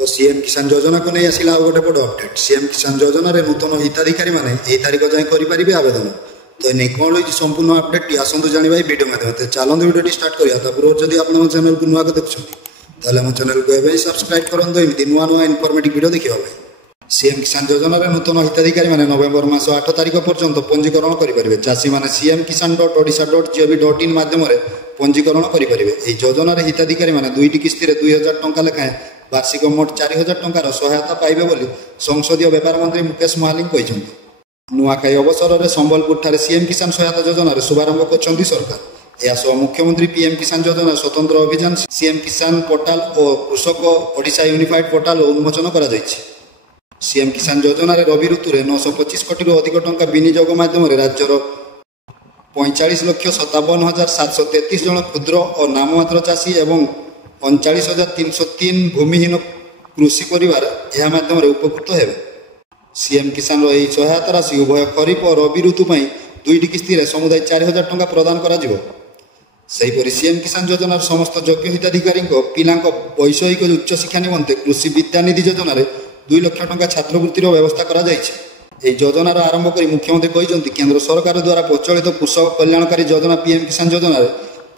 तो सीएम किसान योजना को नहीं आसिला गोटे बड़ अपडेट। सीएम किसान योजना रे नूतन हिताधिकारी मैंने यही तारीख जाए करेंगे आवेदन। तो नहीं कौन रही संपूर्ण अपडेट आसतु जाना भिडियो माध्यम चलते भिडियो स्टार्ट करा। पूर्व जब आप चैनल को नुआ देखते हैं चैनल को एवं सब्सक्राइब करूँ एमती नुआ नुआ इनफर्मेटिव भिडियो देखा। सीएम किसान योजना रे नूतन हिताधिकारी मैंने नवेम्बर मास 8 तारीख पर्यंत पंजीकरण करेंगे। चाषी मैंने cm-kisan.odisha.gov.in माध्यम पंजीकरण करेंगे। योजना हिताधिकारी मैंने 2टी किस्ती 2000 टंका लेखाएं वार्षिक मोट 4000 टंकार सहायता पाइबे बोली संसदीय व्यापार मंत्री मुकेश महालिंग कहते। नुआखाई अवसर में संबलपुर ठारे सीएम किसान सहायता योजना शुभारंभ कर सरकार। यह मुख्यमंत्री पीएम किसान योजना स्वतंत्र अभियान सीएम किसान पोर्टाल और कृषक ओडिशा यूनिफाइड पोर्टाल उन्मोचन कर सीएम किसान योजना रवि ऋतु में 925 कोटी अधिक टंका विनियोग माध्यम राज्यर 45,57,733 जन क्षुद्र और नाममात्र चाषी एवं 39,303 भूमिहीन कृषि परिवार यह माध्यम उपकृत हेबे। सीएम किसान रही सहायता राशि उभय खरीफ और रवि ऋतु में 2टी किस्ती समुदाय 4000 टंका प्रदान करा जिवो। सेहीपरि सीएम किसान योजना समस्त योग्य हिताधिकारी पिला वैषयिक उच्च शिक्षा निमंते कृषि विद्यानिधि योजना 2 लाख टंका छात्रवृत्तिर व्यवस्था करा जायछि। योजनार आरंभ कर मुख्यमंत्री कहते केंद्र सरकार द्वारा प्रचलित कृषक कल्याणकारी योजना पीएम किसान योजना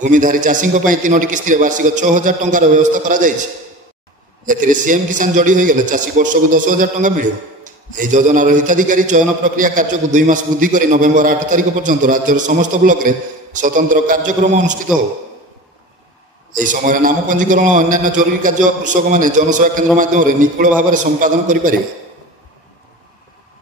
भूमिधारी चाषी 3टी किस्ती वार्षिक 6000 टंकार व्यवस्था करा जायछि। सीएम किसान जोड़ी होगले चाषी वर्ष को 10,000 टंका मिले। योजनार हिताधिकारी चयन प्रक्रिया कार्य को 2 मास वृद्धि कर नवेम्बर 8 तारीख पर्यंत राज्यर समस्त ब्लॉक में स्वतंत्र कार्यक्रम अनुष्ठित हो। यह समय नाम पंजीकरण अन्य जरूरी कार्य कृषक मैंने जनसेवा केन्द्र माध्यम निखुल भाव में संपादन करेंगे।